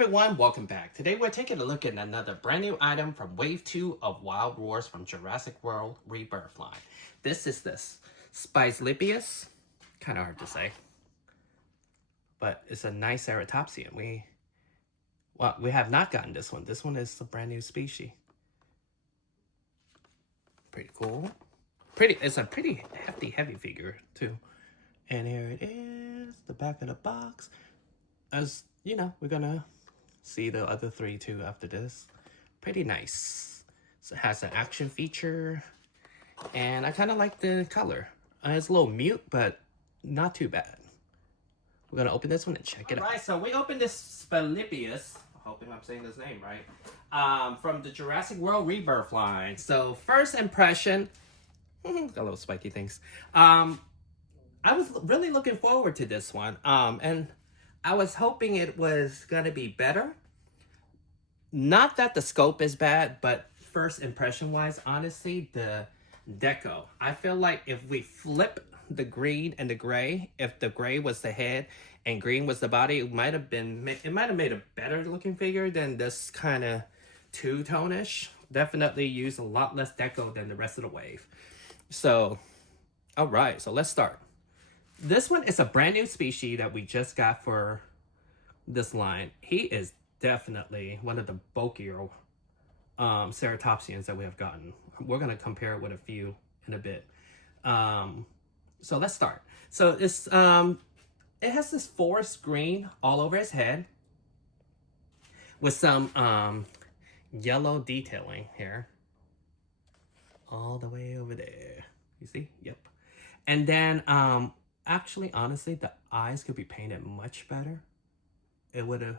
everyone, welcome back. Today we're taking a look at another brand new item from Wave 2 of Wild Roars from Jurassic World Rebirth line. This is this Spiclypeus. Kind of hard to say. But it's a nice ceratopsian. We have not gotten this one. This one is a brand new species. Pretty cool. It's a pretty hefty, heavy figure too. And here it is, the back of the box. As you know, we're gonna see the other three too after this. Pretty nice. So it has an action feature, and I kind of like the color. It's a little mute, but not too bad. We're gonna open this one and check it out. Alright, so we opened this Spiclypeus. Hoping I'm saying his name right. From the Jurassic World Rebirth line. So first impression, got little spiky things. I was really looking forward to this one. And I was hoping it was gonna be better. Not that the scope is bad, but first impression wise, honestly, the deco. I feel like if we flip the green and the gray, if the gray was the head and green was the body, it might have made a better looking figure than this kind of two-tone-ish. Definitely used a lot less deco than the rest of the wave. So, all right, so let's start. This one is a brand new species that we just got for this line. He is definitely one of the bulkier ceratopsians that we have gotten. We're going to compare it with a few in a bit. So let's start. So it's it has this forest green all over his head with some yellow detailing here. All the way over there. You see? Yep. And then actually, honestly, the eyes could be painted much better. It would have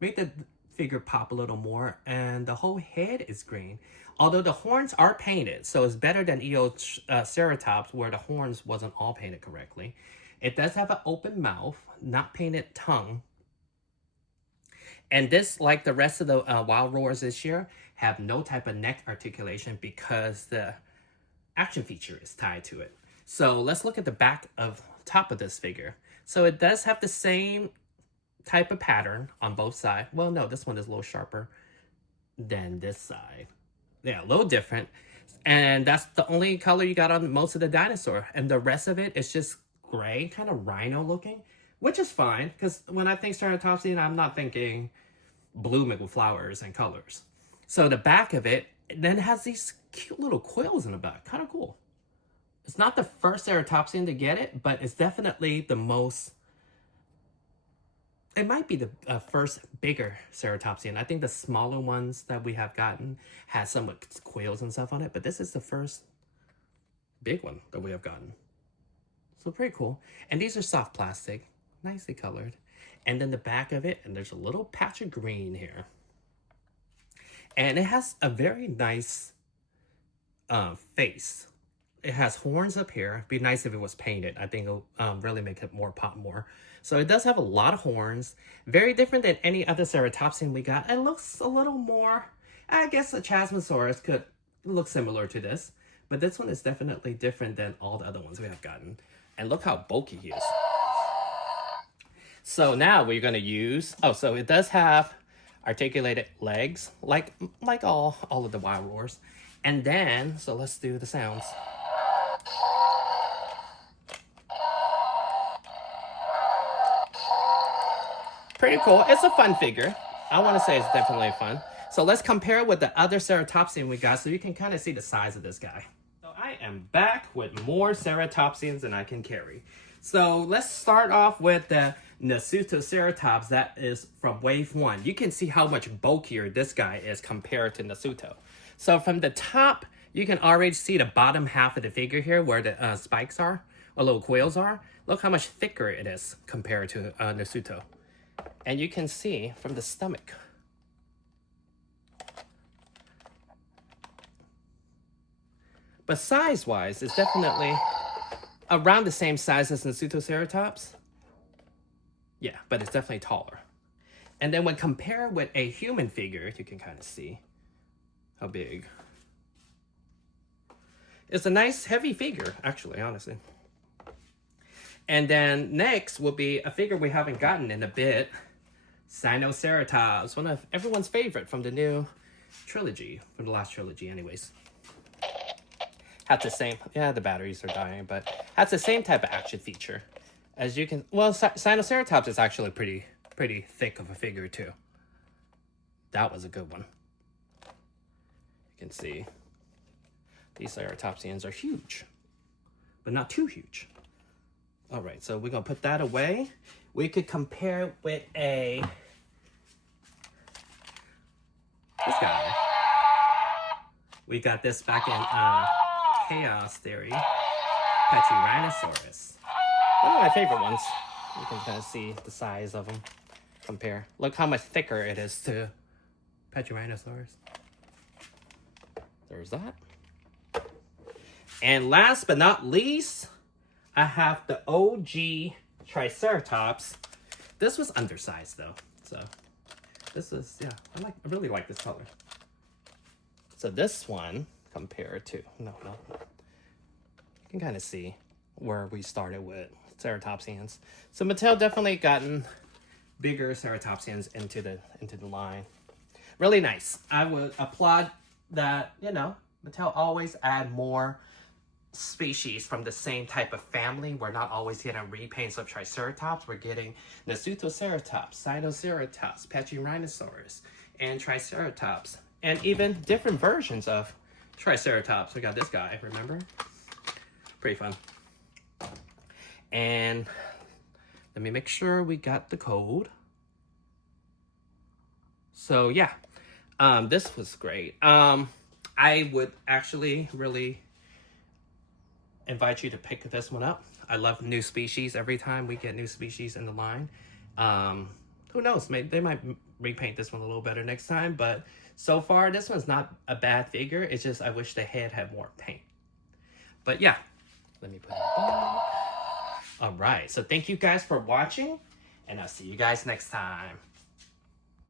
made the figure pop a little more. And the whole head is green. Although the horns are painted, so it's better than Ceratops, where the horns wasn't all painted correctly. It does have an open mouth, not painted tongue. And this, like the rest of the Wild Roars this year, have no type of neck articulation because the action feature is tied to it. So let's look at the top of this figure. So it does have the same type of pattern on both sides. Well, no, this one is a little sharper than this side. Yeah, a little different. And that's the only color you got on most of the dinosaur. And the rest of it is just gray, kind of rhino looking, which is fine. Because when I think ceratopsian, I'm not thinking blooming with flowers and colors. So the back of it then has these cute little quills in the back. Kind of cool. It's not the first ceratopsian to get it, but it's definitely the most... It might be the first bigger ceratopsian. I think the smaller ones that we have gotten has some with quills and stuff on it, but this is the first big one that we have gotten. So pretty cool. And these are soft plastic, nicely colored. And then the back of it, and there's a little patch of green here. And it has a very nice face. It has horns up here. It'd be nice if it was painted. I think it'll really make it pop more. So it does have a lot of horns. Very different than any other ceratopsian we got. It looks a little more... I guess a Chasmosaurus could look similar to this. But this one is definitely different than all the other ones we have gotten. And look how bulky he is. So now we're going to use... Oh, so it does have articulated legs. Like all of the Wild Roars. And then... So let's do the sounds. Pretty cool. It's a fun figure. I want to say it's definitely fun. So let's compare it with the other ceratopsian we got so you can kind of see the size of this guy. So I am back with more ceratopsians than I can carry. So let's start off with the Nasutoceratops that is from Wave 1. You can see how much bulkier this guy is compared to Nasuto. So from the top, you can already see the bottom half of the figure here where the spikes are, or little quills are. Look how much thicker it is compared to Nasuto. And you can see from the stomach. But size-wise, it's definitely around the same size as Nasutoceratops. Yeah, but it's definitely taller. And then when compared with a human figure, you can kind of see how big. It's a nice heavy figure, actually, honestly. And then next will be a figure we haven't gotten in a bit. Sinoceratops, one of everyone's favorite from the new trilogy, from the last trilogy anyways. Has the same, yeah, the batteries are dying, but has the same type of action feature. As you can, well, Sinoceratops is actually pretty thick of a figure too. That was a good one. You can see these ceratopsians are huge, but not too huge. All right, so we're gonna put that away. We could compare it with this guy. We got this back in Chaos Theory, Pachyrhinosaurus. One of my favorite ones. You can kind of see the size of them. Compare. Look how much thicker it is to Pachyrhinosaurus. There's that. And last but not least, I have the OG Triceratops. This was undersized though, so this is, yeah, I really like this color. So this one compared to, no, you can kind of see where we started with ceratopsians. So Mattel definitely gotten bigger ceratopsians into the line. Really nice. I would applaud that, you know, Mattel always add more species from the same type of family. We're not always getting repaints of Triceratops. We're getting Nasutoceratops, Sinoceratops, Pachyrhinosaurus, and Triceratops. And even different versions of Triceratops. We got this guy, remember? Pretty fun. And let me make sure we got the code. So yeah, this was great. I would actually really invite you to pick this one up. I love new species. Every time we get new species in the line, who knows, they might repaint this one a little better next time, but so far this one's not a bad figure. It's just I wish the head had more paint. But yeah, let me put it back. All right, so thank you guys for watching, and I'll see you guys next time.